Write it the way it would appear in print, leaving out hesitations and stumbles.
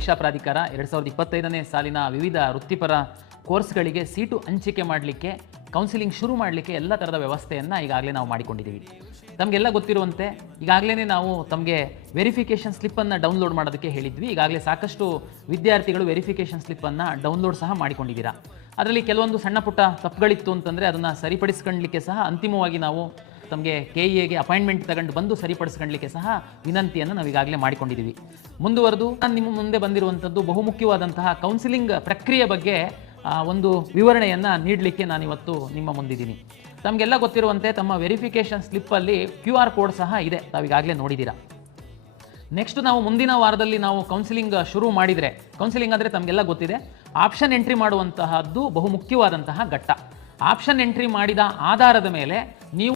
ಪರೀಕ್ಷಾ ಪ್ರಾಧಿಕಾರ 2025ನೇ ಸಾಲಿನ ವಿವಿಧ ವೃತ್ತಿಪರ ಕೋರ್ಸ್ಗಳಿಗೆ ಸೀಟು ಹಂಚಿಕೆ ಮಾಡಲಿಕ್ಕೆ, ಕೌನ್ಸಿಲಿಂಗ್ ಶುರು ಮಾಡಲಿಕ್ಕೆ ಎಲ್ಲ ಥರದ ವ್ಯವಸ್ಥೆಯನ್ನು ಈಗಾಗಲೇ ನಾವು ಮಾಡಿಕೊಂಡಿದ್ದೀವಿ. ತಮಗೆಲ್ಲ ಗೊತ್ತಿರುವಂತೆ ಈಗಾಗಲೇ ನಾವು ತಮಗೆ ವೆರಿಫಿಕೇಷನ್ ಸ್ಲಿಪ್ಪನ್ನು ಡೌನ್ಲೋಡ್ ಮಾಡೋದಕ್ಕೆ ಹೇಳಿದ್ವಿ. ಈಗಾಗಲೇ ಸಾಕಷ್ಟು ವಿದ್ಯಾರ್ಥಿಗಳು ವೆರಿಫಿಕೇಷನ್ ಸ್ಲಿಪ್ಪನ್ನು ಡೌನ್ಲೋಡ್ ಸಹ ಮಾಡಿಕೊಂಡಿದ್ದೀರಾ. ಅದರಲ್ಲಿ ಕೆಲವೊಂದು ಸಣ್ಣ ಪುಟ್ಟ ತಪ್ಪುಗಳಿತ್ತು ಅಂತಂದರೆ ಅದನ್ನು ಸರಿಪಡಿಸ್ಕೊಳ್ಳಲಿಕ್ಕೆ ಸಹ ಅಂತಿಮವಾಗಿ ನಾವು ತಮಗೆ KEAಗೆ ಅಪಾಯಿಂಟ್ಮೆಂಟ್ ತಗೊಂಡು ಬಂದು ಸರಿಪಡಿಸ್ಕೊಳ್ಳಲಿಕ್ಕೆ ಸಹ ವಿನಂತಿಯನ್ನು ನಾವು ಈಗಾಗಲೇ ಮಾಡಿಕೊಂಡಿದ್ದೀವಿ. ಮುಂದುವರೆದು ನಾನು ನಿಮ್ಮ ಮುಂದೆ ಬಂದಿರುವಂಥದ್ದು ಬಹುಮುಖ್ಯವಾದಂತಹ ಕೌನ್ಸಿಲಿಂಗ್ ಪ್ರಕ್ರಿಯೆ ಬಗ್ಗೆ ಒಂದು ವಿವರಣೆಯನ್ನು ನೀಡಲಿಕ್ಕೆ ನಾನಿವತ್ತು ನಿಮ್ಮ ಮುಂದಿದ್ದೀನಿ. ತಮಗೆಲ್ಲ ಗೊತ್ತಿರುವಂತೆ ತಮ್ಮ ವೆರಿಫಿಕೇಷನ್ ಸ್ಲಿಪ್ಪಲ್ಲಿ QR ಕೋಡ್ ಸಹ ಇದೆ, ತಾವೀಗಾಗಲೇ ನೋಡಿದ್ದೀರಾ. ನೆಕ್ಸ್ಟ್ ನಾವು ಮುಂದಿನ ವಾರದಲ್ಲಿ ನಾವು ಕೌನ್ಸಿಲಿಂಗ್ ಶುರು ಮಾಡಿದರೆ, ಕೌನ್ಸಿಲಿಂಗ್ ಅಂದರೆ ತಮಗೆಲ್ಲ ಗೊತ್ತಿದೆ, ಆಪ್ಷನ್ ಎಂಟ್ರಿ ಮಾಡುವಂತಹದ್ದು ಬಹುಮುಖ್ಯವಾದಂತಹ ಘಟ್ಟ. ಆಪ್ಷನ್ ಎಂಟ್ರಿ ಮಾಡಿದ ಆಧಾರದ ಮೇಲೆ ನೀವು